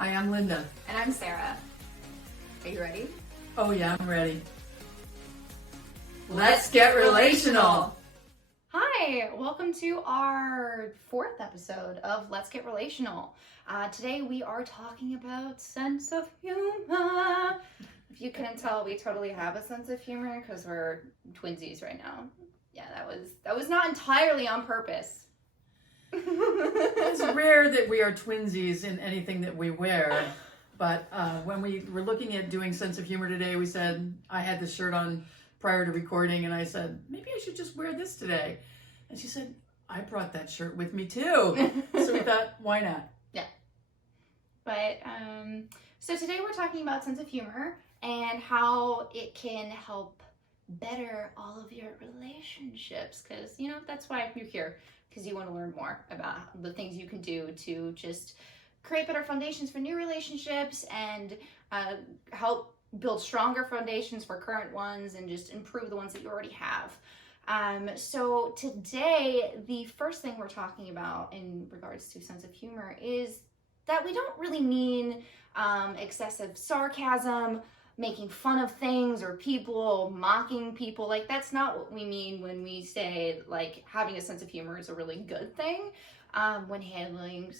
Hi, I'm Linda. And I'm Sarah. Are you ready? Oh yeah, I'm ready. Let's get relational. Hi, welcome to our 4th episode of Let's Get Relational. Today we are talking about sense of humor. If you couldn't tell, we totally have a sense of humor because we're twinsies right now. Yeah, that was not entirely on purpose. It's rare that we are twinsies in anything that we wear, but when we were looking at doing sense of humor today, we said, I had this shirt on prior to recording, and I said, maybe I should just wear this today. And she said, I brought that shirt with me too. So we thought, why not? Yeah. But, so today we're talking about sense of humor and how it can help better all of your relationships, because, that's why you're here. Because you want to learn more about the things you can do to just create better foundations for new relationships and help build stronger foundations for current ones and just improve the ones that you already have. So today, the first thing we're talking about in regards to sense of humor is that we don't really mean excessive sarcasm, making fun of things or people, mocking people. Like, that's not what we mean when we say, like, having a sense of humor is a really good thing when handling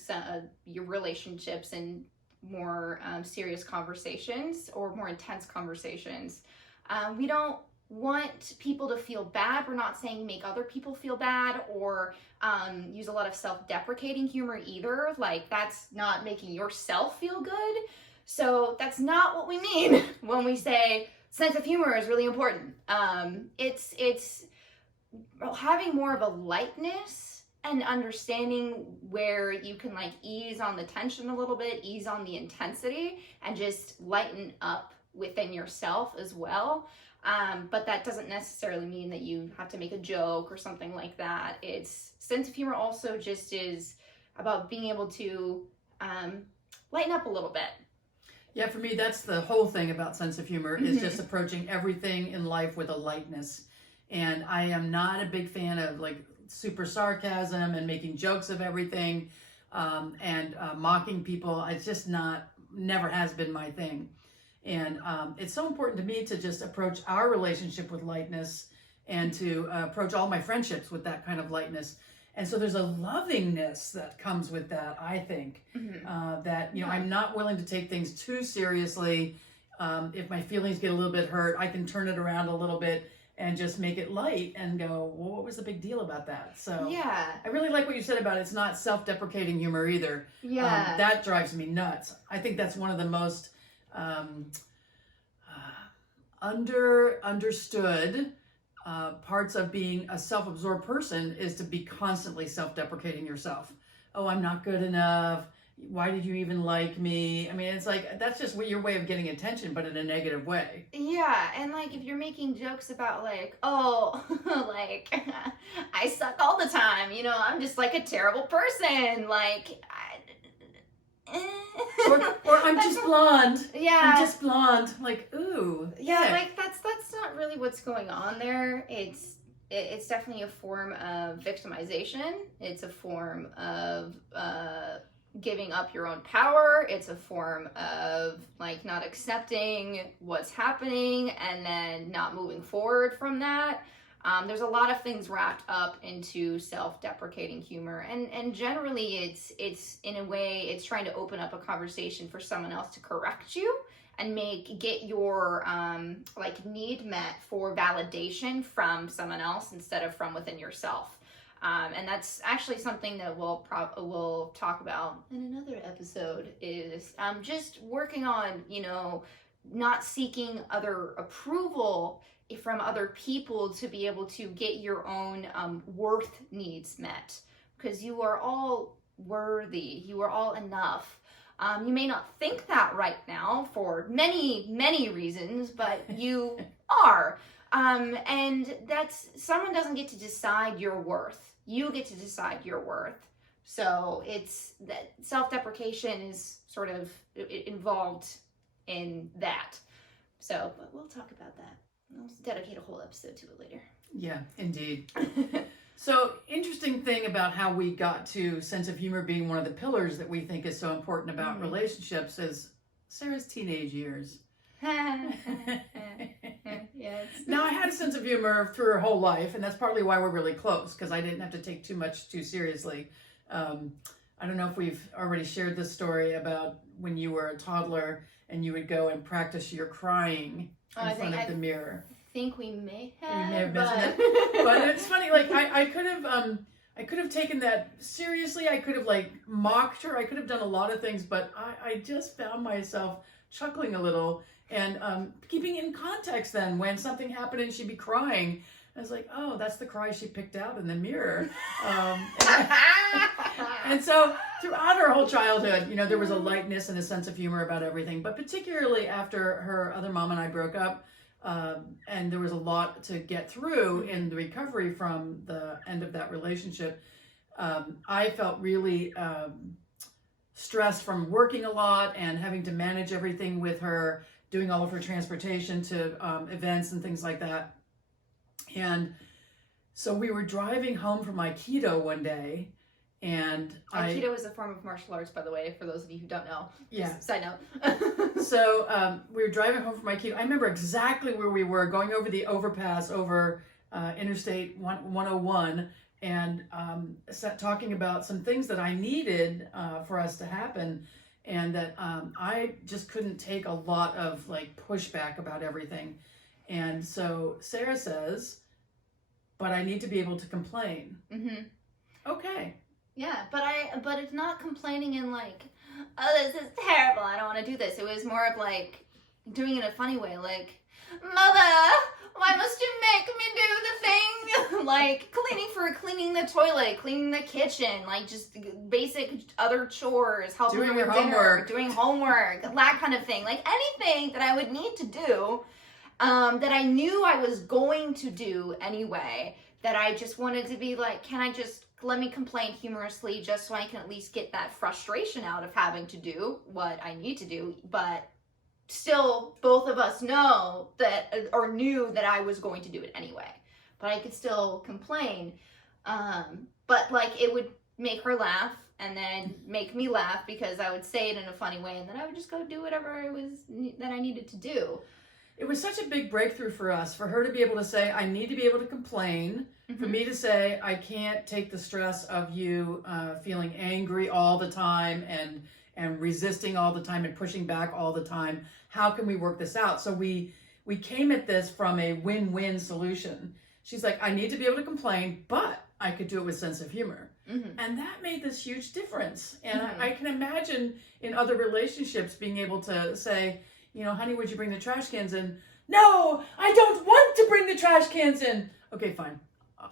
your relationships and more serious conversations or more intense conversations. We don't want people to feel bad. We're not saying make other people feel bad or use a lot of self-deprecating humor either. Like, that's not making yourself feel good. So that's not what we mean when we say sense of humor is really important. It's having more of a lightness and understanding where you can like ease on the tension a little bit, ease on the intensity, and just lighten up within yourself as well. But that doesn't necessarily mean that you have to make a joke or something like that. It's sense of humor also just is about being able to lighten up a little bit. Yeah, for me, that's the whole thing about sense of humor is just approaching everything in life with a lightness. And I am not a big fan of like super sarcasm and making jokes of everything and mocking people. It's just never has been my thing. And it's so important to me to just approach our relationship with lightness and to approach all my friendships with that kind of lightness. And so there's a lovingness that comes with that, I think, that, I'm not willing to take things too seriously. If my feelings get a little bit hurt, I can turn it around a little bit and just make it light and go, well, what was the big deal about that? So yeah, I really like what you said about it's not self-deprecating humor either. Yeah. That drives me nuts. I think that's one of the most understood parts of being a self-absorbed person is to be constantly self-deprecating yourself. Oh, I'm not good enough. Why did you even like me? I mean, it's like, that's just your way of getting attention, but in a negative way. Yeah, and like if you're making jokes about like, oh, like I suck all the time, I'm just like a terrible person, like or I'm just blonde. Yeah. I'm just blonde. Like, ooh. Yeah, heck. like that's not really what's going on there. It's definitely a form of victimization. It's a form of giving up your own power. It's a form of like not accepting what's happening and then not moving forward from that. There's a lot of things wrapped up into self-deprecating humor, and generally it's in a way it's trying to open up a conversation for someone else to correct you and get your like need met for validation from someone else instead of from within yourself. And that's actually something that we'll talk about in another episode is just working on, not seeking other approval from other people to be able to get your own worth needs met, because you are all worthy, you are all enough. You may not think that right now for many, many reasons, but you are. And that's, someone doesn't get to decide your worth. You get to decide your worth. So it's that self-deprecation is sort of involved in that. So, but we'll talk about that. I'll dedicate a whole episode to it later. Yeah, indeed. So, interesting thing about how we got to sense of humor being one of the pillars that we think is so important about relationships is Sarah's teenage years. Yes. Now, I had a sense of humor through her whole life, and that's partly why we're really close, because I didn't have to take too much too seriously. I don't know if we've already shared this story about when you were a toddler and you would go and practice your crying in front of the mirror. I think we may have. We may have mentioned that. But it's funny, like I could have taken that seriously. I could have like mocked her. I could have done a lot of things, but I just found myself chuckling a little and keeping it in context then when something happened and she'd be crying. I was like, oh, that's the cry she picked out in the mirror. And so throughout her whole childhood, you know, there was a lightness and a sense of humor about everything, but particularly after her other mom and I broke up, and there was a lot to get through in the recovery from the end of that relationship. I felt really stressed from working a lot and having to manage everything with her, doing all of her transportation to events and things like that. And so we were driving home from Aikido one day, and Aikido is a form of martial arts, by the way, for those of you who don't know. Yeah. Just side note. So we were driving home from Aikido. I remember exactly where we were, going over the overpass over Interstate 101, and talking about some things that I needed for us to happen, and that I just couldn't take a lot of like pushback about everything. And so Sarah says, but I need to be able to complain. Mm-hmm. Okay. Yeah, but it's not complaining in like, oh, this is terrible, I don't want to do this. It was more of like doing it in a funny way, like, Mother, why must you make me do the thing? Like cleaning the toilet, cleaning the kitchen, like just basic other chores, helping doing with your dinner, homework. doing homework, that kind of thing. Like anything that I would need to do, that I knew I was going to do anyway, that I just wanted to be like, can I just let me complain humorously just so I can at least get that frustration out of having to do what I need to do, but still both of us know that, or knew that I was going to do it anyway, but I could still complain. But like it would make her laugh and then make me laugh because I would say it in a funny way, and then I would just go do whatever it was that I needed to do. It was such a big breakthrough for us, for her to be able to say, I need to be able to complain, for me to say, I can't take the stress of you feeling angry all the time and resisting all the time and pushing back all the time. How can we work this out? So we came at this from a win-win solution. She's like, I need to be able to complain, but I could do it with sense of humor. And that made this huge difference. And I can imagine in other relationships being able to say, you know, honey, would you bring the trash cans in? No, I don't want to bring the trash cans in. Okay, fine.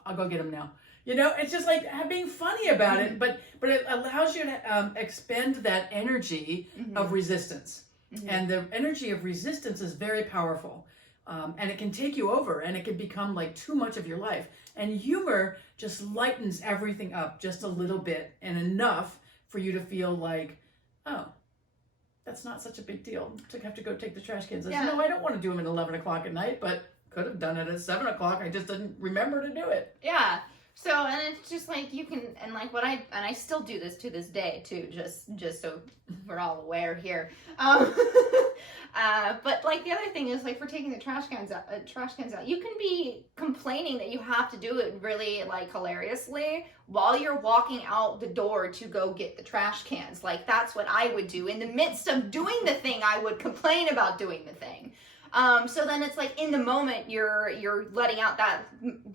I'll go get them now. You know, it's just like being funny about it, but it allows you to expend that energy of resistance. And the energy of resistance is very powerful. And it can take you over, and it can become like too much of your life. And humor just lightens everything up just a little bit, and enough for you to feel like, oh, that's not such a big deal to have to go take the trash cans. No, I don't want to do them at 11 o'clock at night, but could have done it at 7 o'clock. I just didn't remember to do it. Yeah. So, and it's just like you can, and like I still do this to this day too, just so we're all aware here. But like the other thing is like for taking the trash cans out, you can be complaining that you have to do it really like hilariously while you're walking out the door to go get the trash cans. Like that's what I would do. In the midst of doing the thing, I would complain about doing the thing. So then it's like in the moment you're letting out that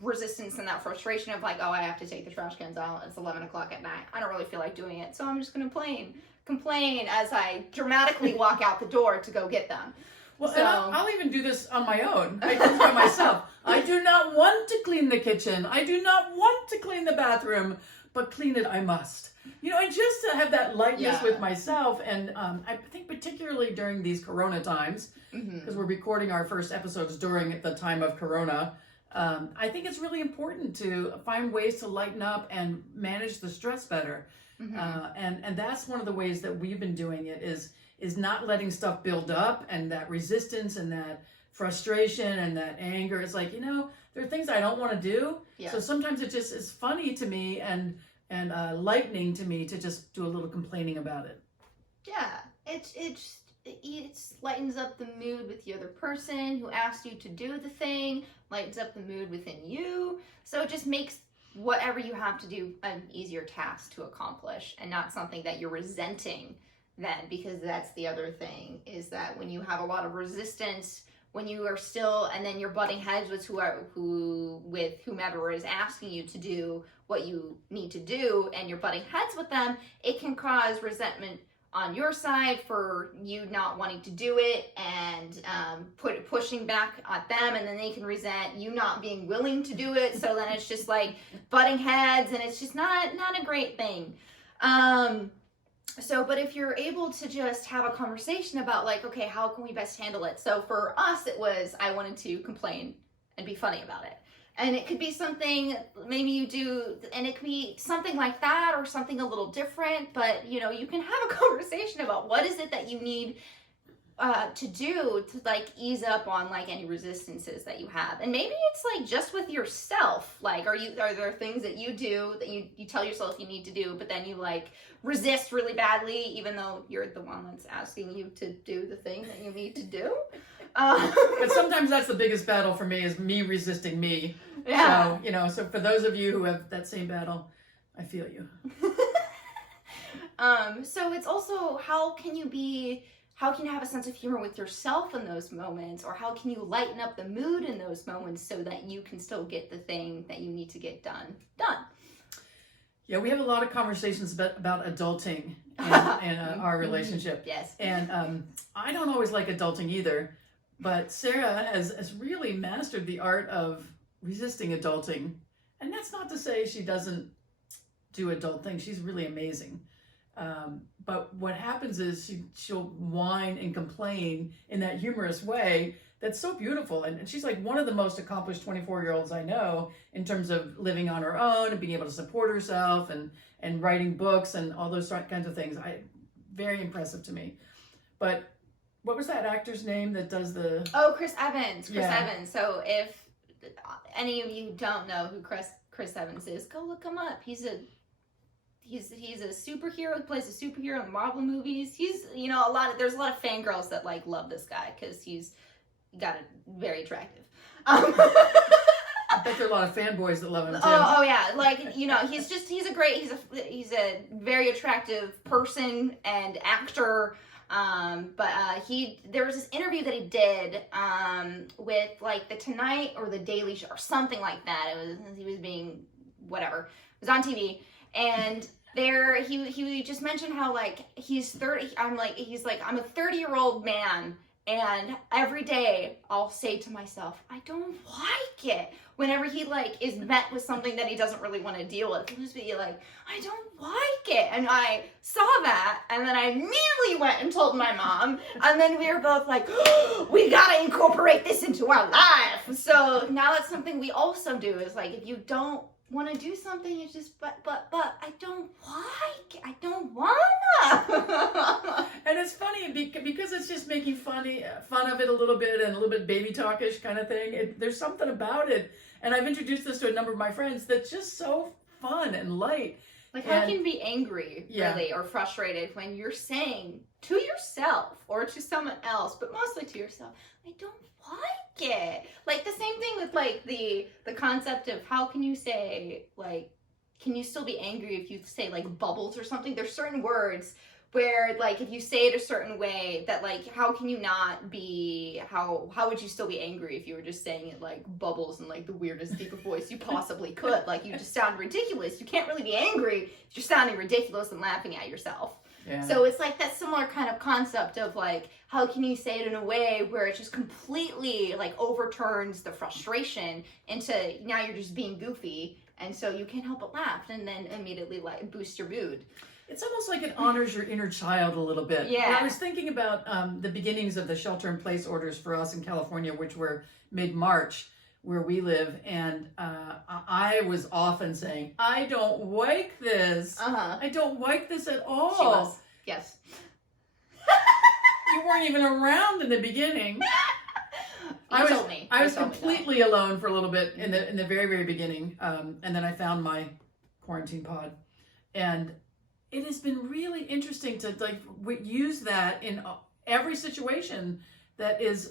resistance and that frustration of like, oh, I have to take the trash cans out. It's 11 o'clock at night. I don't really feel like doing it. So I'm just going to complain as I dramatically walk out the door to go get them. Well, so, and I'll even do this on my own. I do this by myself. I do not want to clean the kitchen. I do not want to clean the bathroom, but clean it I must. You know, I just have that lightness with myself. And I think particularly during these Corona times, because we're recording our first episodes during the time of Corona, I think it's really important to find ways to lighten up and manage the stress better. And that's one of the ways that we've been doing it is not letting stuff build up, and that resistance and that frustration and that anger. It's like, there are things I don't want to do. Yeah. So sometimes it just is funny to me and lightening to me to just do a little complaining about it. Yeah, it lightens up the mood with the other person who asked you to do the thing, lightens up the mood within you. So it just makes whatever you have to do an easier task to accomplish, and not something that you're resenting then, because that's the other thing, is that when you have a lot of resistance, when you are still, and then you're butting heads with whomever is asking you to do what you need to do, and you're butting heads with them, it can cause resentment on your side for you not wanting to do it, and pushing back at them, and then they can resent you not being willing to do it. So then it's just like butting heads, and it's just not a great thing. But if you're able to just have a conversation about like, okay, how can we best handle it? So for us, it was, I wanted to complain and be funny about it. And it could be something maybe you do, and it could be something like that or something a little different, but you can have a conversation about what is it that you need to do to like ease up on like any resistances that you have. And maybe it's like just with yourself, like are there things that you do that you tell yourself you need to do, but then you like resist really badly even though you're the one that's asking you to do the thing that you need to do? But sometimes that's the biggest battle for me, is me resisting me. Yeah. So for those of you who have that same battle, I feel you. So it's also, how can you have a sense of humor with yourself in those moments, or how can you lighten up the mood in those moments so that you can still get the thing that you need to get done? Yeah, we have a lot of conversations about adulting and our relationship. Yes. And I don't always like adulting either, but Sarah has really mastered the art of resisting adulting. And that's not to say she doesn't do adult things. She's really amazing. But what happens is she'll whine and complain in that humorous way that's so beautiful. And she's like one of the most accomplished 24-year-olds I know in terms of living on her own and being able to support herself and writing books and all those kinds of things. Very impressive to me. But what was that actor's name that does the... Oh, Chris Evans. Yeah. Evans. So if any of you don't know who Chris Evans is, go look him up. He's a superhero. He plays a superhero in the Marvel movies. He's, there's a lot of fangirls that like love this guy because he's got it very attractive. I bet there are a lot of fanboys that love him too. Oh yeah, like he's a very attractive person and actor. There was this interview that he did with like the Tonight or the Daily Show or something like that. He was being whatever. It was on TV, and there he just mentioned how like he's 30. I'm a 30-year-old man. And every day I'll say to myself, I don't like it. Whenever he like is met with something that he doesn't really want to deal with, he'll just be like, I don't like it. And I saw that, and then I immediately went and told my mom, and then we were both like, oh, we gotta incorporate this into our life. So now that's something we also do, is like, if you don't want to do something, it's just but I don't like it. I don't wanna. And it's funny because it's just making fun of it a little bit, and a little bit baby talkish kind of thing. There's something about it, and I've introduced this to a number of my friends that's just so fun and light. Like, how can you be angry, really, or frustrated when you're saying to yourself or to someone else, but mostly to yourself, I don't like it. Like, the same thing with, like, the concept of how can you say, like, can you still be angry if you say, like, bubbles or something? There's certain words where, like, if you say it a certain way, that, like, how can you not be, how would you still be angry if you were just saying it, like, bubbles in, like, the weirdest, deepest voice you possibly could? Like, you just sound ridiculous. You can't really be angry if you're sounding ridiculous and laughing at yourself. Yeah. So it's like that similar kind of concept of, like, how can you say it in a way where it just completely, like, overturns the frustration into now you're just being goofy, and so you can't help but laugh and then immediately, like, boost your mood. It's almost like it honors your inner child a little bit. Yeah. And I was thinking about the beginnings of the shelter-in-place orders for us in California, which were mid-March, where we live, and I was often saying, I don't like this. I don't like this at all. She was. Yes. You weren't even around in the beginning. You told me. I was You told me that. completely alone for a little bit in the very, very beginning. And then I found my quarantine pod. And it has been really interesting to like use that in every situation that is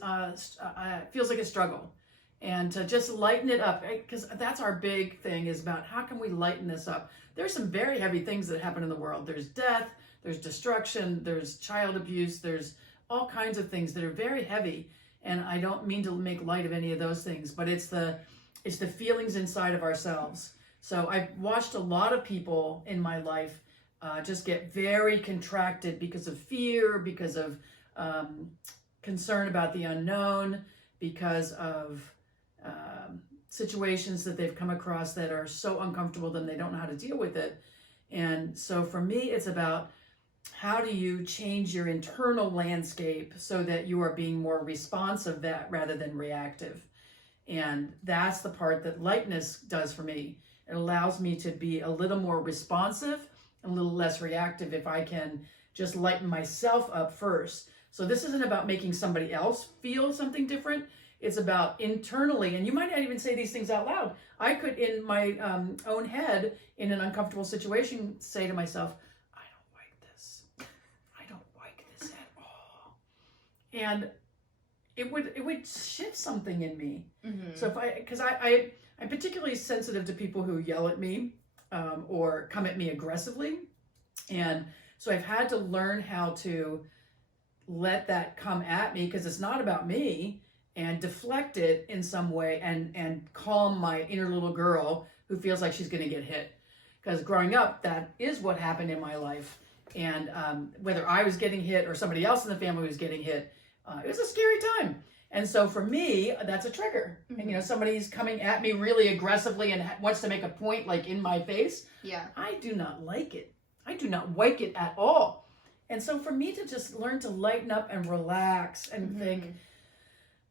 feels like a struggle, and to just lighten it up, because that's our big thing, is about how can we lighten this up. There's some very heavy things that happen in the world. There's death, there's destruction, there's child abuse, there's all kinds of things that are very heavy, and I don't mean to make light of any of those things, but it's the feelings inside of ourselves. So I've watched a lot of people in my life just get very contracted because of fear, because of concern about the unknown, because of situations that they've come across that are so uncomfortable that they don't know how to deal with it. And so for me, it's about how do you change your internal landscape so that you are being more responsive that rather than reactive. And that's the part that lightness does for me. It allows me to be a little more responsive, a little less reactive, if I can just lighten myself up first. So this isn't about making somebody else feel something different. It's about internally, and you might not even say these things out loud. I could, in my own head, in an uncomfortable situation, say to myself, I don't like this. I don't like this at all. And it would shift something in me. Mm-hmm. So because I'm particularly sensitive to people who yell at me or come at me aggressively. And so I've had to learn how to let that come at me, because it's not about me, and deflect it in some way, and calm my inner little girl who feels like she's going to get hit. Because growing up, that is what happened in my life. And whether I was getting hit or somebody else in the family was getting hit, it was a scary time. And so for me, that's a trigger. Mm-hmm. And somebody's coming at me really aggressively and wants to make a point, like in my face. Yeah, I do not like it. I do not like it at all. And so for me to just learn to lighten up and relax and mm-hmm. think,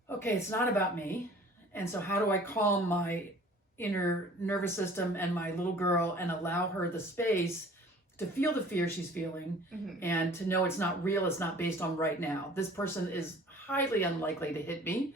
okay, it's not about me. And so how do I calm my inner nervous system and my little girl and allow her the space to feel the fear she's feeling, mm-hmm. and to know it's not real, it's not based on right now. This person is highly unlikely to hit me,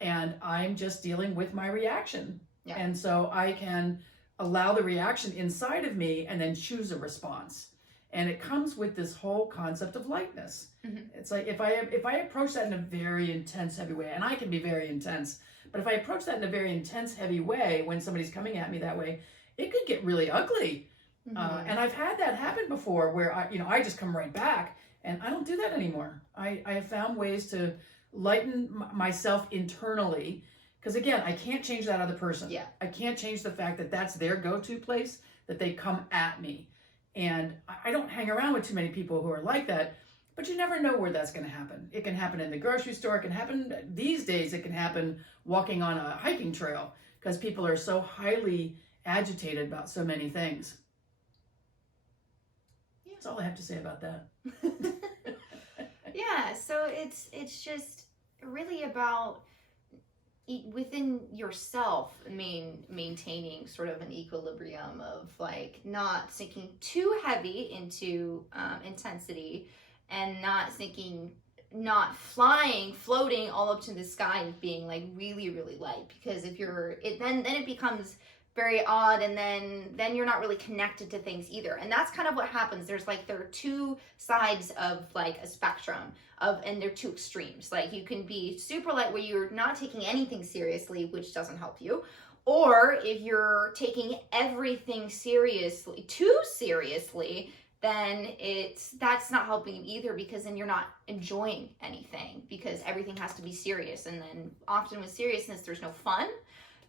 and I'm just dealing with my reaction. Yeah. And so I can allow the reaction inside of me and then choose a response. And it comes with this whole concept of lightness. Mm-hmm. It's like if I approach that in a very intense, heavy way, and I can be very intense, but if I approach that in a very intense, heavy way, when somebody's coming at me that way, it could get really ugly. Mm-hmm. And I've had that happen before, where I just come right back, and I don't do that anymore. I have found ways to lighten myself internally, because again, I can't change that other person. Yeah, I can't change the fact that that's their go-to place, that they come at me. And I don't hang around with too many people who are like that, but you never know where that's going to happen. It can happen in the grocery store. It can happen these days. It can happen walking on a hiking trail, because people are so highly agitated about so many things. Yeah. That's all I have to say about that. Yeah, so it's just really about within yourself maintaining sort of an equilibrium of like not sinking too heavy into intensity, and not floating all up to the sky and being like really, really light. Because if then it becomes very odd, and then you're not really connected to things either. And that's kind of what happens. There are two sides of like a spectrum and they're two extremes. Like you can be super light where you're not taking anything seriously, which doesn't help you. Or if you're taking everything too seriously, then that's not helping you either, because then you're not enjoying anything, because everything has to be serious. And then often with seriousness, there's no fun.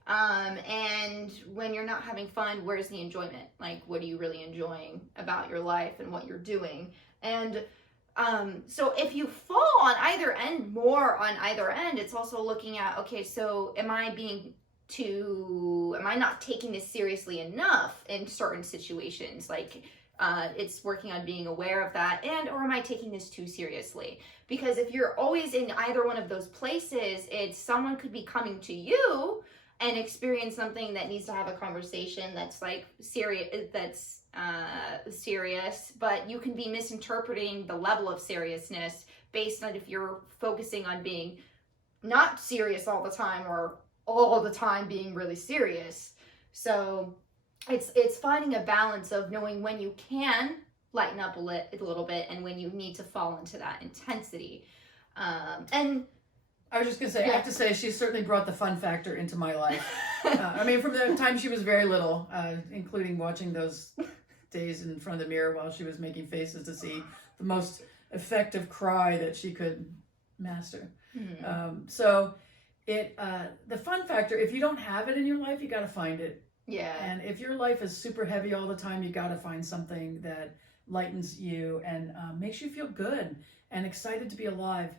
And when you're not having fun, where's the enjoyment? Like, what are you really enjoying about your life and what you're doing? And so if you fall on either end, it's also looking at, okay, so am I not taking this seriously enough in certain situations? Like, it's working on being aware of that, or am I taking this too seriously? Because if you're always in either one of those places, someone could be coming to you and experience something that needs to have a conversation that's like serious, but you can be misinterpreting the level of seriousness based on if you're focusing on being not serious all the time or all the time being really serious. So it's finding a balance of knowing when you can lighten up a little bit and when you need to fall into that intensity. And I was just gonna say, I have to say, she certainly brought the fun factor into my life. I mean, from the time she was very little, including watching those days in front of the mirror while she was making faces to see the most effective cry that she could master. So the fun factor, if you don't have it in your life, you got to find it. Yeah. And if your life is super heavy all the time, you got to find something that lightens you and makes you feel good and excited to be alive.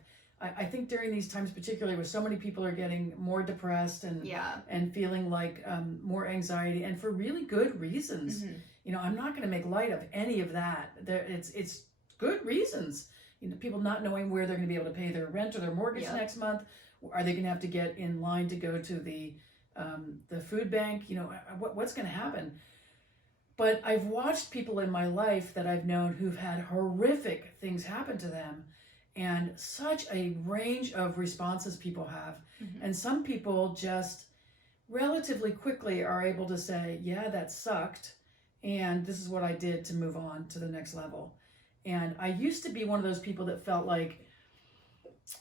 I think during these times, particularly where so many people are getting more depressed and feeling like more anxiety, and for really good reasons. You know, I'm not going to make light of any of that. It's good reasons. You know, people not knowing where they're going to be able to pay their rent or their mortgage next month. Are they going to have to get in line to go to the food bank? You know, what's going to happen? But I've watched people in my life that I've known who've had horrific things happen to them, and such a range of responses people have. And some people just relatively quickly are able to say, yeah, that sucked, and this is what I did to move on to the next level. And I used to be one of those people that felt like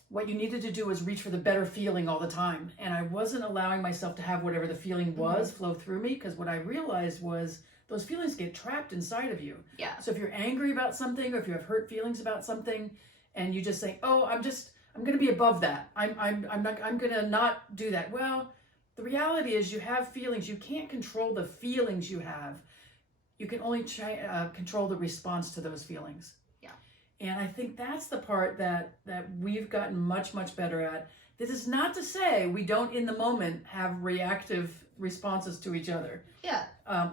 what you needed to do was reach for the better feeling all the time. And I wasn't allowing myself to have whatever the feeling was flow through me, because what I realized was those feelings get trapped inside of you. Yeah. So if you're angry about something, or if you have hurt feelings about something, and you just say, oh, I'm going to be above that. I'm going to not do that. Well, the reality is you have feelings. You can't control the feelings you have. You can only control the response to those feelings. Yeah. And I think that's the part that we've gotten much, much better at. This is not to say we don't in the moment have reactive responses to each other. Yeah.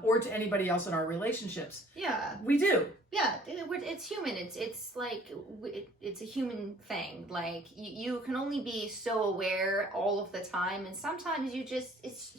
Or to anybody else in our relationships. Yeah. We do. Yeah, it's human. It's like it's a human thing. Like you can only be so aware all of the time, and sometimes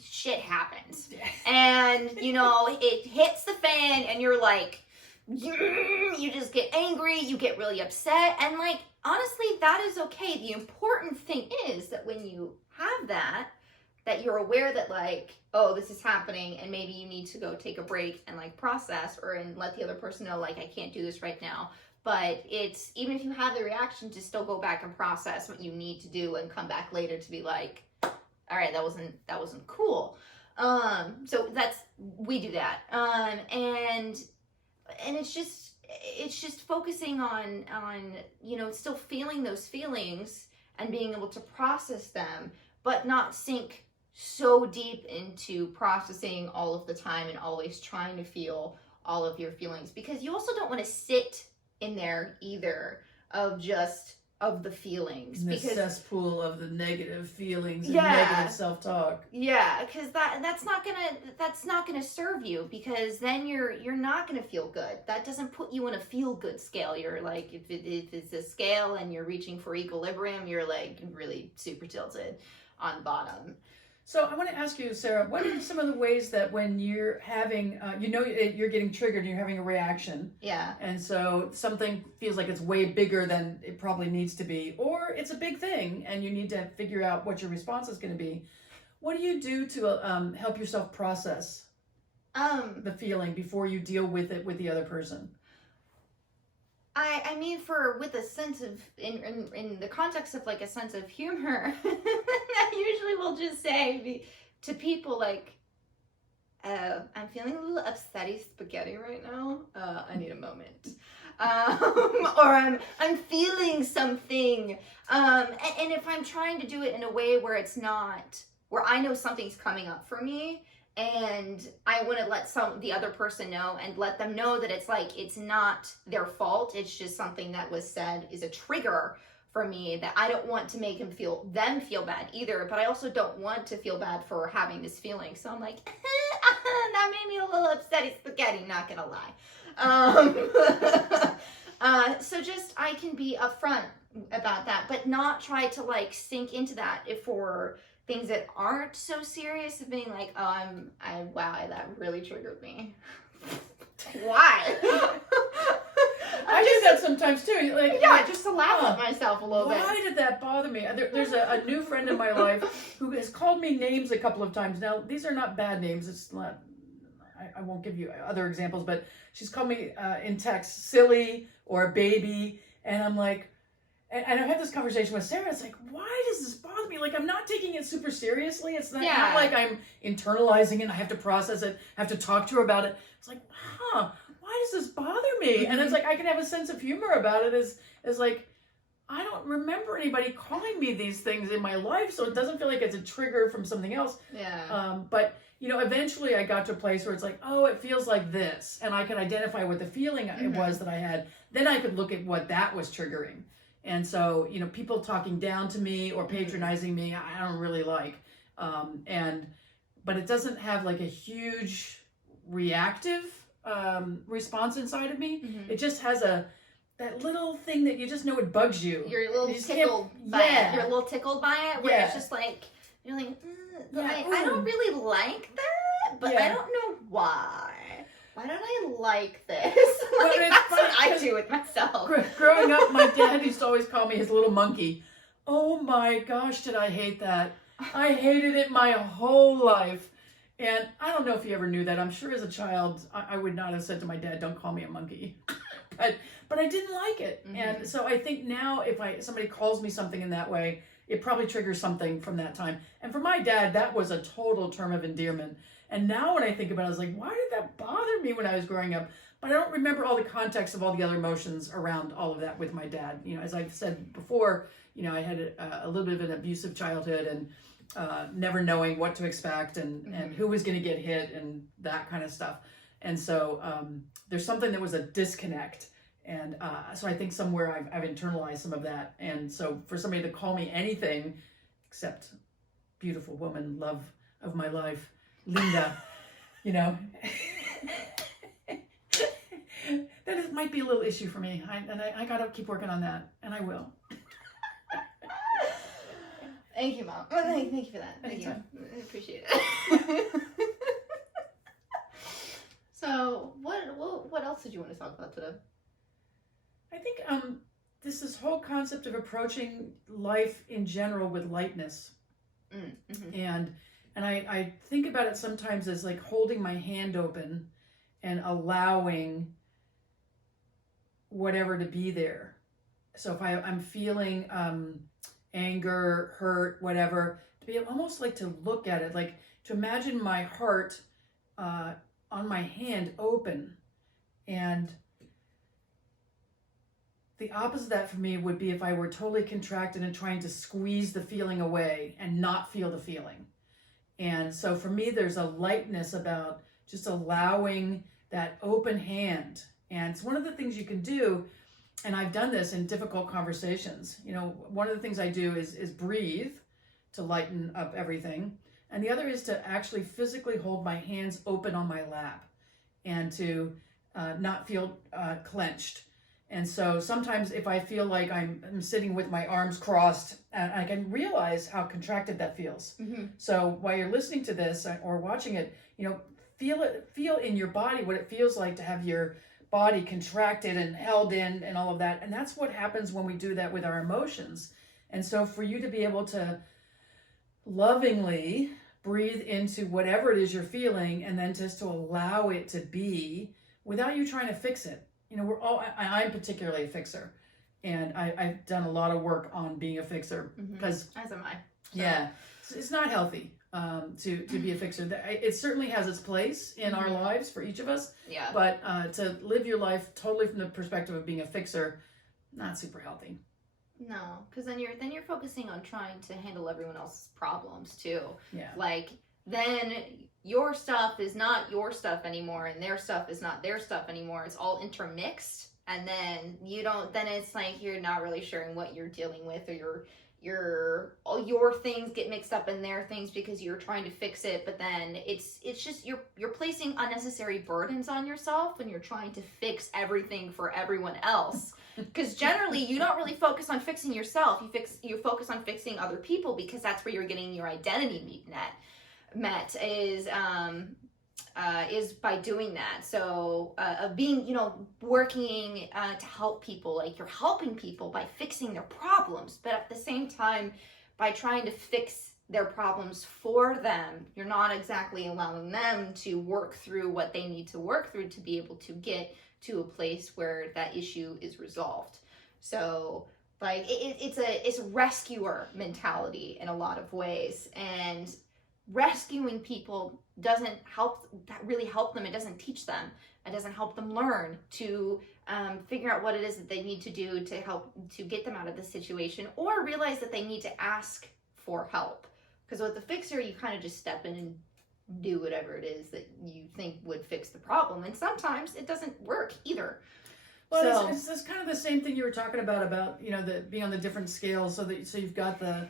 shit happens, and you know it hits the fan, and you're like, you just get angry, you get really upset, and like honestly, that is okay. The important thing is that when you have that you're aware that like, oh, this is happening, and maybe you need to go take a break and like process and let the other person know like, I can't do this right now. But it's, even if you have the reaction, to still go back and process what you need to do and come back later to be like, all right, that wasn't cool. So we do that. And it's just focusing on, you know, still feeling those feelings and being able to process them, but not sink so deep into processing all of the time and always trying to feel all of your feelings, because you also don't want to sit in there either of the feelings, the because cesspool of the negative feelings and Yeah. negative self-talk. yeah, because that's not gonna serve you, because then you're not gonna feel good. That doesn't put you in a feel good scale. You're like, if it's a scale and you're reaching for equilibrium, you're like really super tilted on the bottom. So I want to ask you, Sarah, what are some of the ways that when you're having, you're getting triggered and you're having a reaction, Yeah. and so something feels like it's way bigger than it probably needs to be, or it's a big thing and you need to figure out what your response is going to be. What do you do to help yourself process the feeling before you deal with it with the other person? I mean, with a sense of, in the context of like a sense of humor, I usually will just say to people like, I'm feeling a little upsetty spaghetti right now. I need a moment. Or I'm feeling something. And if I'm trying to do it in a way where it's not, where I know something's coming up for me, and I want to let the other person know and let them know that it's like, it's not their fault. It's just something that was said is a trigger for me, that I don't want to make them feel bad either. But I also don't want to feel bad for having this feeling. So I'm like, that made me a little upsetty spaghetti, not gonna lie. So just, I can be upfront about that, but not try to like sink into that for things that aren't so serious, of being like, oh, wow, that really triggered me. Why? I do that sometimes too. Like, yeah, just to laugh at myself a little bit. Why did that bother me? There's a new friend in my life who has called me names a couple of times. Now, these are not bad names. It's not. I won't give you other examples, but she's called me in text silly or baby, and I'm like, and I've had this conversation with Sarah. It's like, why does this bother me? Like, I'm not taking it super seriously. It's not like I'm internalizing it. And I have to process it. I have to talk to her about it. It's like, why does this bother me? And it's like, I can have a sense of humor about it as like, I don't remember anybody calling me these things in my life, so it doesn't feel like it's a trigger from something else. Yeah. But eventually I got to a place where it's like, oh, it feels like this, and I could identify what the feeling it was that I had. Then I could look at what that was triggering. And so, people talking down to me or patronizing me, I don't really like. But it doesn't have like a huge reactive response inside of me. It just has that little thing that you just know it bugs you. You're a little tickled by it. You're a little tickled by it, where it's just like, you're like, I don't really like that, but I don't know why. Why don't I like this? Like, that's what I do with myself. Growing up, my dad used to always call me his little monkey. Oh my gosh, did I hate that. I hated it my whole life. And I don't know if he ever knew that. I'm sure as a child, I would not have said to my dad, don't call me a monkey. But I didn't like it. And so I think now if somebody calls me something in that way, it probably triggers something from that time. And for my dad, that was a total term of endearment. And now when I think about it, I was like, why did that bother me when I was growing up? But I don't remember all the context of all the other emotions around all of that with my dad. As I've said before, I had a little bit of an abusive childhood and never knowing what to expect and who was going to get hit and that kind of stuff. And so there's something that was a disconnect. And so I think somewhere I've internalized some of that. And so for somebody to call me anything except beautiful woman, love of my life, Linda, that might be a little issue for me. I got to keep working on that, and I will. Thank you, Mom. Thank you for that. Thank you. I appreciate it. So, what else did you want to talk about today? I think this whole concept of approaching life in general with lightness, and I think about it sometimes as like holding my hand open and allowing whatever to be there. So if I'm feeling anger, hurt, whatever, to be almost like to look at it, like to imagine my heart on my hand open. And the opposite of that for me would be if I were totally contracted and trying to squeeze the feeling away and not feel the feeling. And so for me, there's a lightness about just allowing that open hand. And it's one of the things you can do, and I've done this in difficult conversations. One of the things I do is breathe to lighten up everything. And the other is to actually physically hold my hands open on my lap and to not feel clenched. And so sometimes if I feel like I'm sitting with my arms crossed, I can realize how contracted that feels. So while you're listening to this or watching it, feel in your body what it feels like to have your body contracted and held in and all of that. And that's what happens when we do that with our emotions. And so for you to be able to lovingly breathe into whatever it is you're feeling and then just to allow it to be without you trying to fix it. I'm particularly a fixer, and I've done a lot of work on being a fixer because as am I. So. Yeah, it's not healthy to be a fixer. It certainly has its place in our lives for each of us. Yeah. But to live your life totally from the perspective of being a fixer, not super healthy. No, because then you're focusing on trying to handle everyone else's problems too. Yeah. Like then your stuff is not your stuff anymore, and their stuff is not their stuff anymore. It's all intermixed, and then then it's like you're not really sharing what you're dealing with, or all your things get mixed up in their things because you're trying to fix it. But then it's just you're placing unnecessary burdens on yourself when you're trying to fix everything for everyone else. Because generally you don't really focus on fixing yourself. You focus on fixing other people because that's where you're getting your identity met is is by doing that. So of being, working to help people, like you're helping people by fixing their problems, but at the same time, by trying to fix their problems for them, you're not exactly allowing them to work through what they need to work through to be able to get to a place where that issue is resolved. So like it's a rescuer mentality in a lot of ways, and rescuing people doesn't really help them. It doesn't teach them. It doesn't help them learn to figure out what it is that they need to do to help to get them out of the situation, or realize that they need to ask for help. Because with the fixer, you kind of just step in and do whatever it is that you think would fix the problem, and sometimes it doesn't work either. Well, So it's kind of the the thing you were talking about the being on the different scales. So you've got the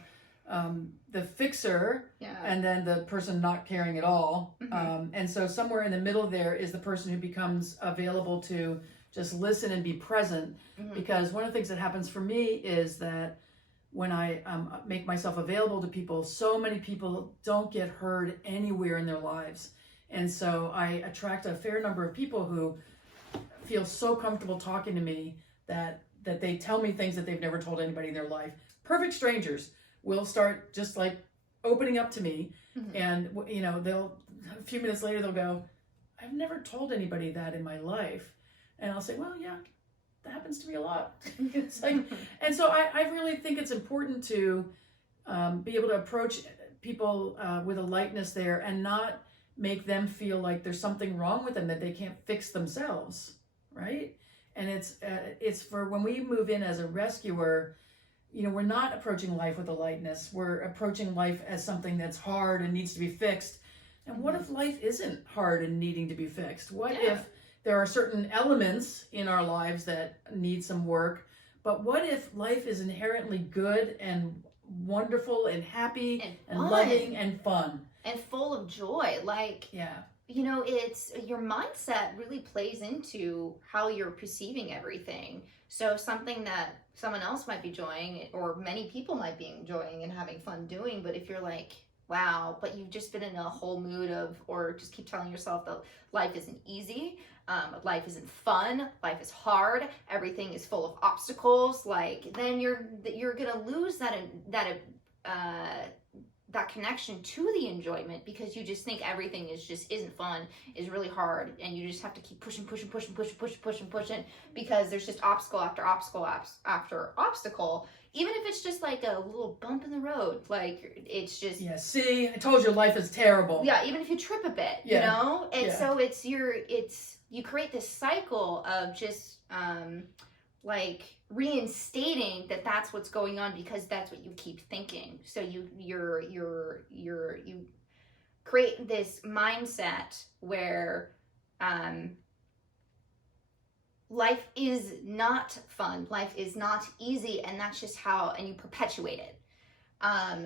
fixer, yeah, and then the person not caring at all. Mhm. And so somewhere in the middle there is the person who becomes available to just listen and be present. Mhm. Because one of the things that happens for me is that when I make myself available to people, so many people don't get heard anywhere in their lives. And so I attract a fair number of people who feel so comfortable talking to me that they tell me things that they've never told anybody in their life. Perfect strangers will start just like opening up to me, Mhm. and they'll a few minutes later they'll go, I've never told anybody that in my life. And I'll say, well, yeah, that happens to me a lot. It's like, and so I really think it's important to be able to approach people with a lightness there, and not make them feel like there's something wrong with them that they can't fix themselves, right? And it's for when we move in as a rescuer, we're not approaching life with a lightness. We're approaching life as something that's hard and needs to be fixed. And what if life isn't hard and needing to be fixed? What if there are certain elements in our lives that need some work? But what if life is inherently good and wonderful and happy and loving and fun? And full of joy. Like, yeah. It's your mindset really plays into how you're perceiving everything. So something that someone else might be enjoying, or many people might be enjoying and having fun doing, but if you're like, wow, but you've just been in a whole mood of, or just keep telling yourself that life isn't easy, life isn't fun, life is hard, everything is full of obstacles, like then you're gonna lose that connection to the enjoyment, because you just think everything isn't fun, is really hard, and you just have to keep pushing because there's just obstacle after obstacle after obstacle, even if it's just like a little bump in the road, like it's just, yeah, see, I told you life is terrible. Yeah, even if you trip a bit, and so you create this cycle of just like reinstating that that's what's going on, because that's what you keep thinking. So you create this mindset where life is not fun, life is not easy, and that's just how, and you perpetuate it.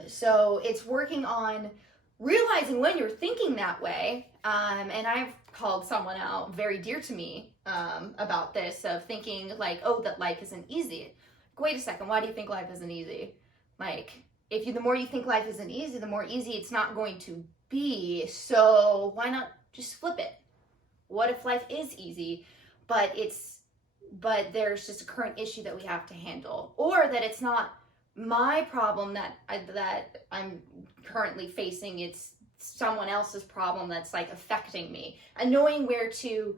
So it's working on realizing when you're thinking that way, and I've called someone out very dear to me about this, of thinking like, oh, that life isn't easy. Wait a second, why do you think life isn't easy? Like, the more you think life isn't easy, the more easy it's not going to be. So why not just flip it? What if life is easy, but there's just a current issue that we have to handle, or that it's not my problem that I'm currently facing, it's someone else's problem that's like affecting me. And knowing where to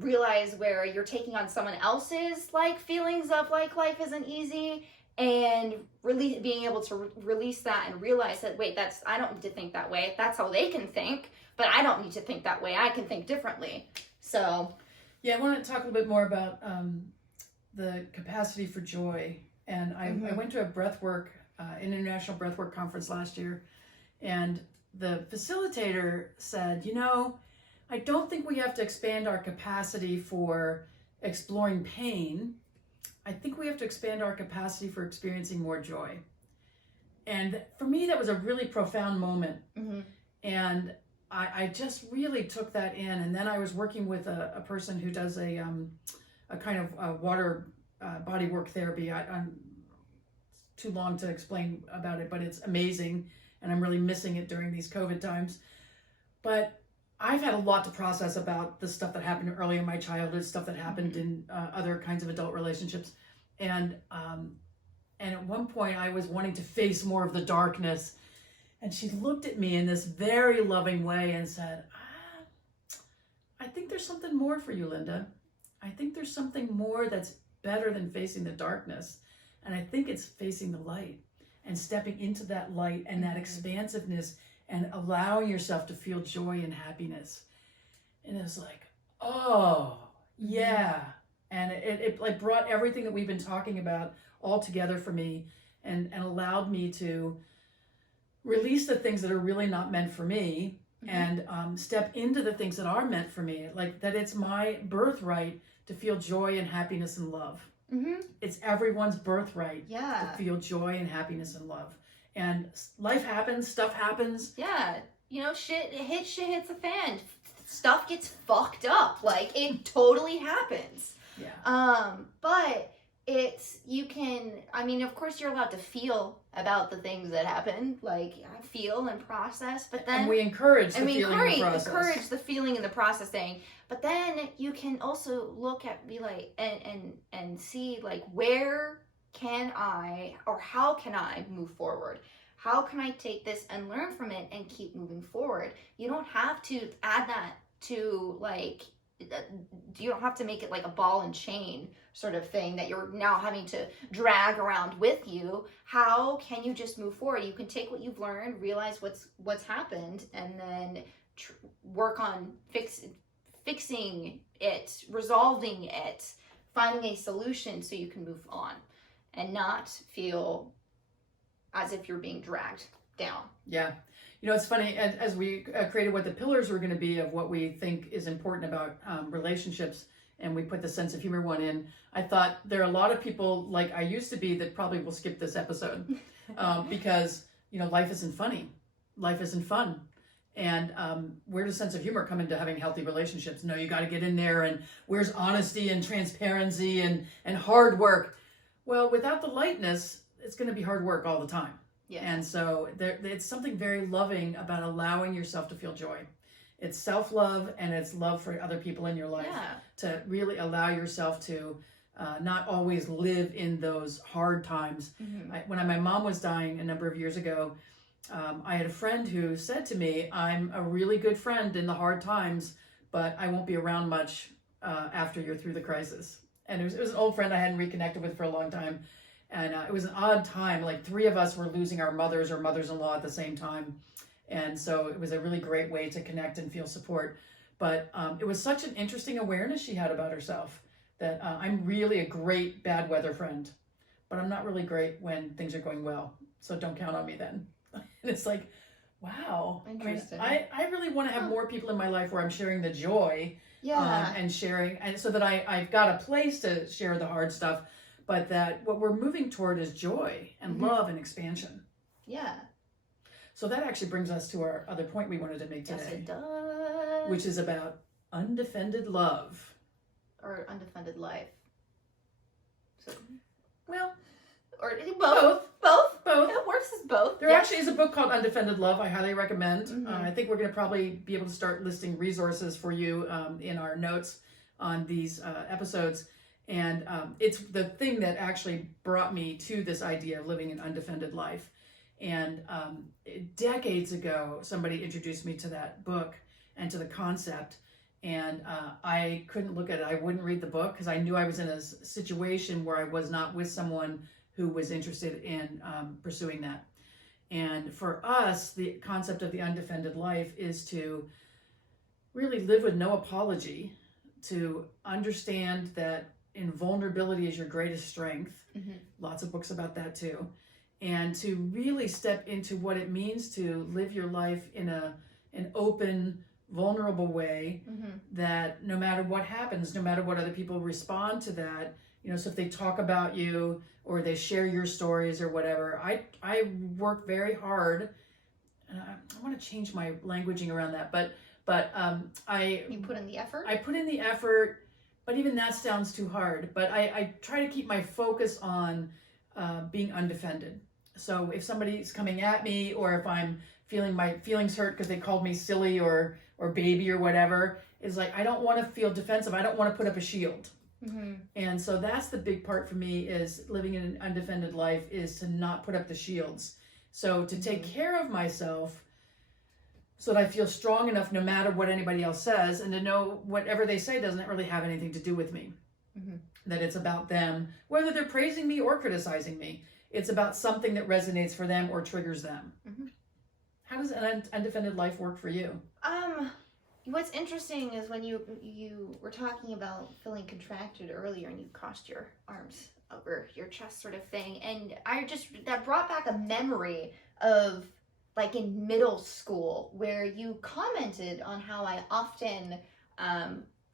realize where you're taking on someone else's like feelings of like life isn't easy, and being able to release that and realize that, wait, I don't need to think that way. That's how they can think, but I don't need to think that way. I can think differently. So yeah, I want to talk a little bit more about the capacity for joy. And I went to a international breathwork conference last year, and the facilitator said, I don't think we have to expand our capacity for exploring pain. I think we have to expand our capacity for experiencing more joy. And for me, that was a really profound moment. Mm-hmm. And I just really took that in. And then I was working with a person who does a kind of water body work therapy. I'm too long to explain about it, but it's amazing. And I'm really missing it during these COVID times. But I've had a lot to process about the stuff that happened early in my childhood, stuff that happened in other kinds of adult relationships. And at one point I was wanting to face more of the darkness. And she looked at me in this very loving way and said, I think there's something more for you, Linda. I think there's something more that's better than facing the darkness. And I think it's facing the light and stepping into that light and that expansiveness and allowing yourself to feel joy and happiness. And it was like, oh, yeah. And it like brought everything that we've been talking about all together for me and allowed me to release the things that are really not meant for me and step into the things that are meant for me. Like that it's my birthright to feel joy and happiness and love. It's everyone's birthright to feel joy and happiness and love. And life happens, stuff happens. Yeah. You know, shit hits the fan. Stuff gets fucked up. Like, it totally happens. Yeah. But you can, I mean, of course you're allowed to feel about the things that happen, like feel and process, but then... And we encourage the feeling and the process. Encourage the feeling and the processing, but then you can also look at, be like, and see, like, where can I, or how can I move forward? How can I take this and learn from it and keep moving forward? You don't have to add that to, like, you don't have to make it like a ball and chain sort of thing that you're now having to drag around with you. How can you just move forward? You can take what you've learned, realize what's happened, and then work on fixing it, resolving it, finding a solution so you can move on and not feel as if you're being dragged down. Yeah. You know, it's funny, as we created what the pillars were going to be of what we think is important about relationships, and we put the sense of humor one in, I thought there are a lot of people like I used to be that probably will skip this episode because, you know, life isn't funny. Life isn't fun. And where does sense of humor come into having healthy relationships? No, you got to get in there, and where's honesty and transparency and hard work? Well, without the lightness, it's going to be hard work all the time. Yeah. And so it's something very loving about allowing yourself to feel joy. It's self-love and it's love for other people in your life. To really allow yourself to not always live in those hard times. When my mom was dying a number of years ago, I had a friend who said to me, I'm a really good friend in the hard times, but I won't be around much after you're through the crisis. And it was an old friend I hadn't reconnected with for a long time. And it was an odd time. Like 3 of us were losing our mothers or mothers-in-law at the same time. And so it was a really great way to connect and feel support. But it was such an interesting awareness she had about herself that I'm really a great bad weather friend, but I'm not really great when things are going well. So don't count on me then. And it's like, wow. Interesting. I mean, I really want to have more people in my life where I'm sharing the joy and sharing, and so that I've got a place to share the hard stuff. But that what we're moving toward is joy and love and expansion. Yeah. So that actually brings us to our other point we wanted to make today. Yes, it does. Which is about undefended love. Or undefended life. So, well, or both. It works as both. There actually is a book called Undefended Love I highly recommend. I think we're going to probably be able to start listing resources for you in our notes on these episodes. And it's the thing that actually brought me to this idea of living an undefended life. And decades ago, somebody introduced me to that book and to the concept. And I couldn't look at it. I wouldn't read the book because I knew I was in a situation where I was not with someone who was interested in pursuing that. And for us, the concept of the undefended life is to really live with no apology, to understand that invulnerability is your greatest strength. Lots of books about that too. And to really step into what it means to live your life in an open, vulnerable way that no matter what happens, no matter what other people respond to that, you know, so if they talk about you or they share your stories or whatever, I work very hard, and I want to change my languaging around that, but you put in the effort? I put in the effort. But even that sounds too hard. But I try to keep my focus on being undefended. So if somebody's coming at me, or if I'm feeling my feelings hurt because they called me silly or baby or whatever, is like, I don't want to feel defensive. I don't want to put up a shield. Mm-hmm. And so that's the big part for me, is living in an undefended life, is to not put up the shields. So to take care of myself so that I feel strong enough no matter what anybody else says, and to know whatever they say doesn't really have anything to do with me. Mm-hmm. That it's about them, whether they're praising me or criticizing me. It's about something that resonates for them or triggers them. Mm-hmm. How does an undefended life work for you? What's interesting is when you were talking about feeling contracted earlier, and you crossed your arms over your chest sort of thing, and that brought back a memory of like in middle school, where you commented on how I often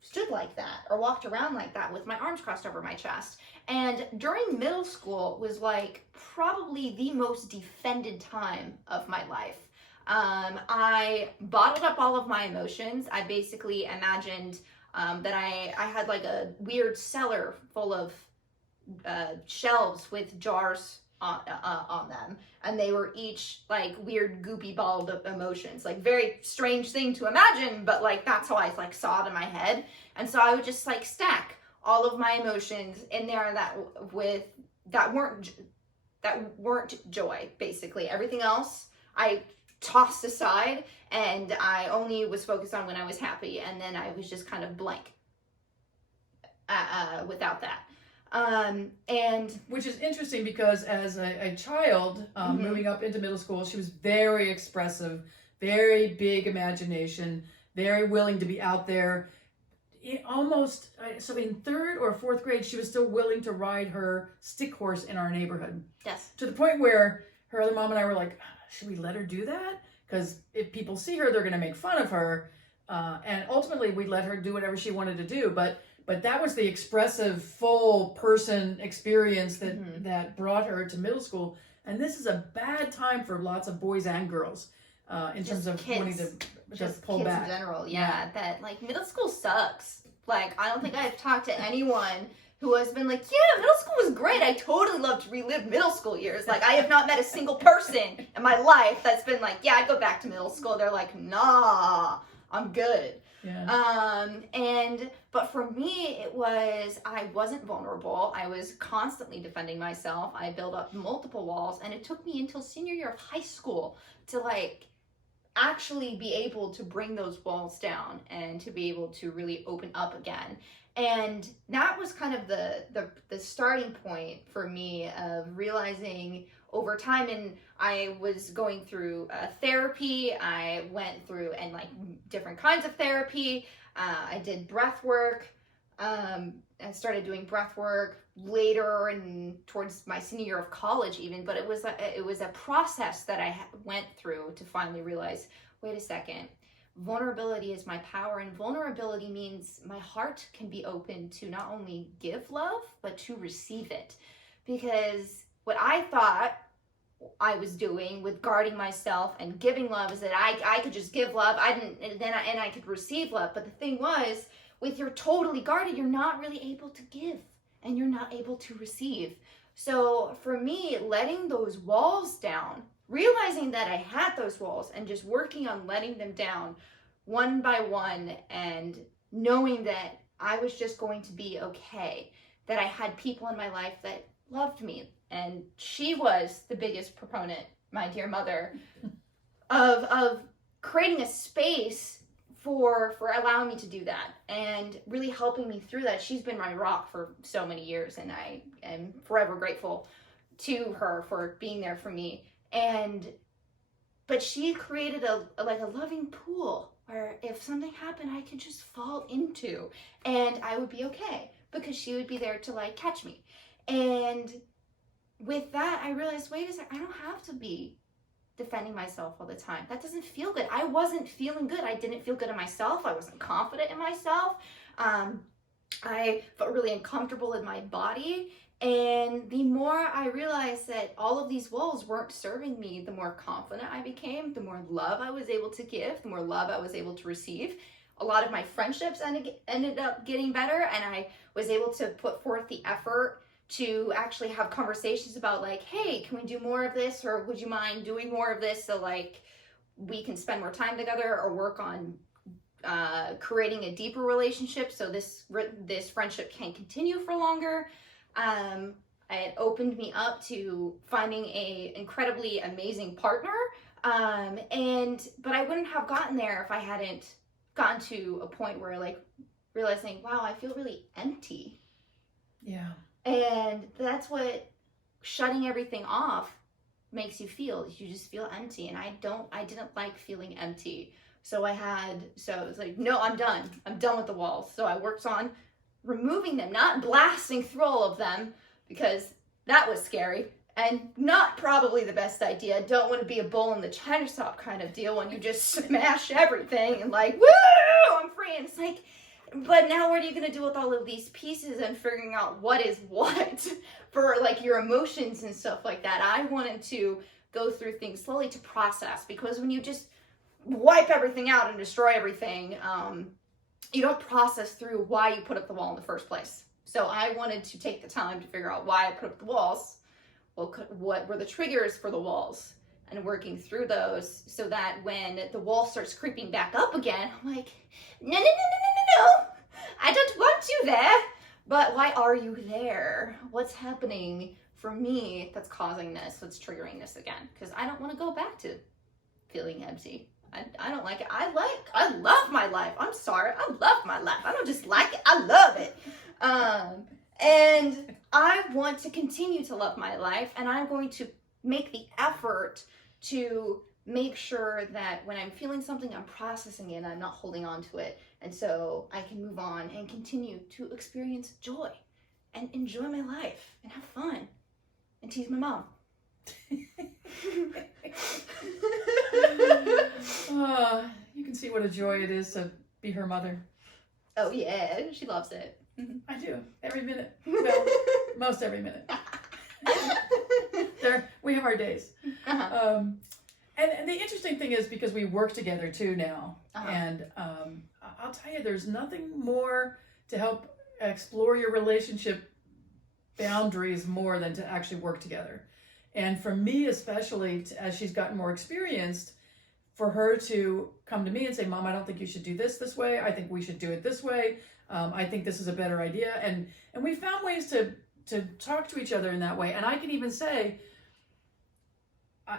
stood like that or walked around like that with my arms crossed over my chest. And during middle school was like probably the most defended time of my life. I bottled up all of my emotions. I basically imagined that I had like a weird cellar full of shelves with jars on them, and they were each like weird goopy balled up emotions. Like, very strange thing to imagine, but like that's how I like saw it in my head. And so I would just like stack all of my emotions in there that weren't joy. Basically everything else I tossed aside, and I only was focused on when I was happy, and then I was just kind of blank without that. And which is interesting, because as a child, moving up into middle school, she was very expressive, very big imagination, very willing to be out there. So in third or fourth grade, she was still willing to ride her stick horse in our neighborhood. yes, To the point where her other mom and I were like, should we let her do that? Because if people see her, they're going to make fun of her. And ultimately, we let her do whatever she wanted to do. But that was the expressive, full person experience that brought her to middle school. And this is a bad time for lots of boys and girls in terms of kids. wanting to pull kids back. in general. Yeah, that like middle school sucks. Like, I don't think I've talked to anyone who has been like, yeah, middle school was great. I totally love to relive middle school years. Like, I have not met a single person in my life that's been like, yeah, I'd go back to middle school. They're like, nah, I'm good. Yeah. But for me, I wasn't vulnerable. I was constantly defending myself. I built up multiple walls, and it took me until senior year of high school to like actually be able to bring those walls down and to be able to really open up again. And that was kind of the starting point for me of realizing over time. And I was going through therapy. I went through and like different kinds of therapy. I did breath work. I started doing breath work later and towards my senior year of college even. But it was a process that I went through to finally realize, wait a second. Vulnerability is my power, and vulnerability means my heart can be open to not only give love, but to receive it. Because what I thought I was doing with guarding myself and giving love is that I could just give love, and I could receive love. But the thing was, with you're totally guarded, you're not really able to give, and you're not able to receive. So for me, letting those walls down, realizing that I had those walls and just working on letting them down one by one, and knowing that I was just going to be okay, that I had people in my life that loved me. And she was the biggest proponent, my dear mother, of creating a space for allowing me to do that and really helping me through that. She's been my rock for so many years, and I am forever grateful to her for being there for me. But she created a loving pool where if something happened, I could just fall into, and I would be okay because she would be there to like catch me. And with that, I realized, wait a second, I don't have to be defending myself all the time. That doesn't feel good. I wasn't feeling good. I didn't feel good in myself. I wasn't confident in myself. I felt really uncomfortable in my body. And the more I realized that all of these walls weren't serving me, the more confident I became, the more love I was able to give, the more love I was able to receive. A lot of my friendships ended up getting better, and I was able to put forth the effort to actually have conversations about like, hey, can we do more of this, or would you mind doing more of this, so like we can spend more time together or work on creating a deeper relationship so this friendship can continue for longer. It opened me up to finding a incredibly amazing partner, but I wouldn't have gotten there if I hadn't gotten to a point where like realizing, wow, I feel really empty. Yeah. And that's what shutting everything off makes you feel. You just feel empty, and I didn't like feeling empty. So it was like, no, I'm done with the walls. So I worked on removing them, not blasting through all of them, because that was scary and not probably the best idea. Don't want to be a bull in the china shop kind of deal when you just smash everything and like, woo, I'm free. And it's like, but now what are you going to do with all of these pieces and figuring out what is what for like your emotions and stuff like that? I wanted to go through things slowly to process, because when you just wipe everything out and destroy everything, you don't process through why you put up the wall in the first place. So I wanted to take the time to figure out why I put up the walls, what were the triggers for the walls, and working through those so that when the wall starts creeping back up again, I'm like, no, I don't want you there. But why are you there? What's happening for me that's causing this, that's triggering this again? Because I don't want to go back to feeling empty. I don't like it. I love my life. I'm sorry. I love my life. I don't just like it. I love it. And I want to continue to love my life, and I'm going to make the effort to make sure that when I'm feeling something, I'm processing it, I'm not holding on to it. And so I can move on and continue to experience joy and enjoy my life and have fun and tease my mom. You can see what a joy it is to be her mother. Oh yeah, she loves it. I do, every minute. Well, most every minute. We have our days. Uh-huh. And the interesting thing is, because we work together too now, and I'll tell you, there's nothing more to help explore your relationship boundaries more than to actually work together. And for me, especially, as she's gotten more experienced, for her to come to me and say, Mom, I don't think you should do this way. I think we should do it this way. I think this is a better idea. And we found ways to talk to each other in that way. And I can even say,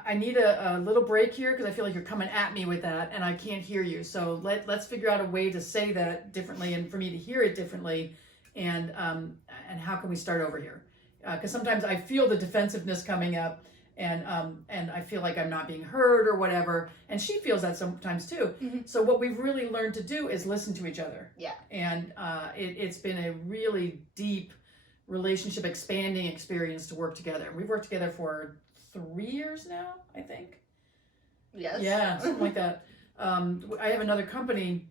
I need a little break here because I feel like you're coming at me with that and I can't hear you. So let's figure out a way to say that differently and for me to hear it differently. And how can we start over here? Because sometimes I feel the defensiveness coming up, and I feel like I'm not being heard or whatever. And she feels that sometimes too. Mm-hmm. So what we've really learned to do is listen to each other. Yeah. And it's been a really deep relationship expanding experience to work together. We've worked together for 3 years now, I think. Yes. Yeah, something like that. I have another company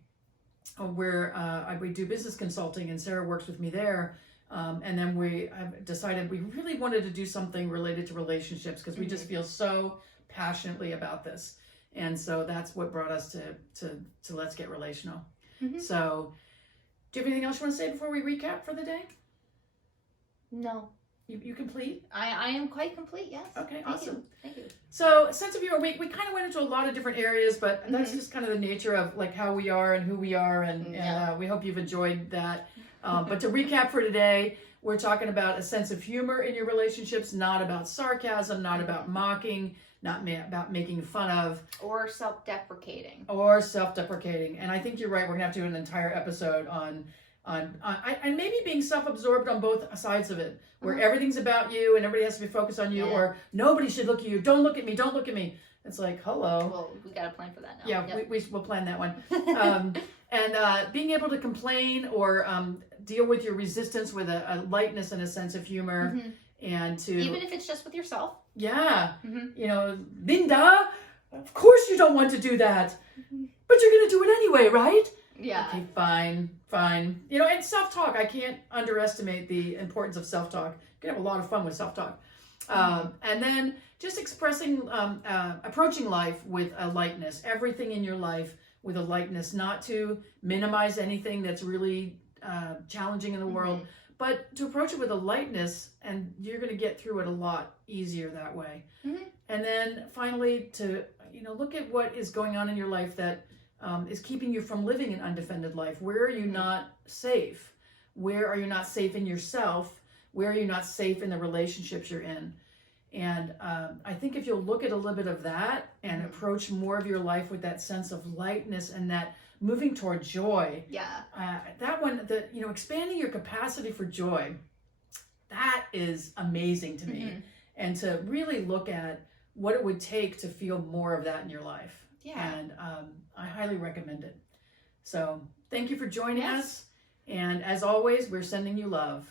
where we do business consulting, and Sarah works with me there. And then we have decided we really wanted to do something related to relationships because we just feel so passionately about this. And so that's what brought us to Let's Get Relational. Mm-hmm. So do you have anything else you want to say before we recap for the day? No. You complete? I am quite complete, yes. Okay, awesome. Thank you. So sense of humor, we kind of went into a lot of different areas, but that's just kind of the nature of like how we are and who we are, and we hope you've enjoyed that. But to recap for today, we're talking about a sense of humor in your relationships, not about sarcasm, not about mocking, not about making fun of. Or self-deprecating. And I think you're right, we're going to have to do an entire episode on and maybe being self-absorbed on both sides of it, where everything's about you and everybody has to be focused on you, or nobody should look at you, don't look at me. It's like, hello. Well, we got to plan for that now. Yeah, we'll plan that one. And being able to complain or deal with your resistance with a lightness and a sense of humor, and to... Even if it's just with yourself. Yeah. You know, Linda, of course you don't want to do that, but you're going to do it anyway, right? Yeah. Okay, fine. You know, and self-talk, I can't underestimate the importance of self-talk. You can have a lot of fun with self-talk. And then just approaching life with a lightness, everything in your life with a lightness, not to minimize anything that's really challenging in the world, but to approach it with a lightness, and you're going to get through it a lot easier that way. Mm-hmm. And then finally, to look at what is going on in your life that is keeping you from living an undefended life. Where are you not safe? Where are you not safe in yourself? Where are you not safe in the relationships you're in? And I think if you'll look at a little bit of that and approach more of your life with that sense of lightness and that moving toward joy, that one, expanding your capacity for joy, that is amazing to me. And to really look at what it would take to feel more of that in your life. Yeah. And I highly recommend it. So thank you for joining us. And as always, we're sending you love.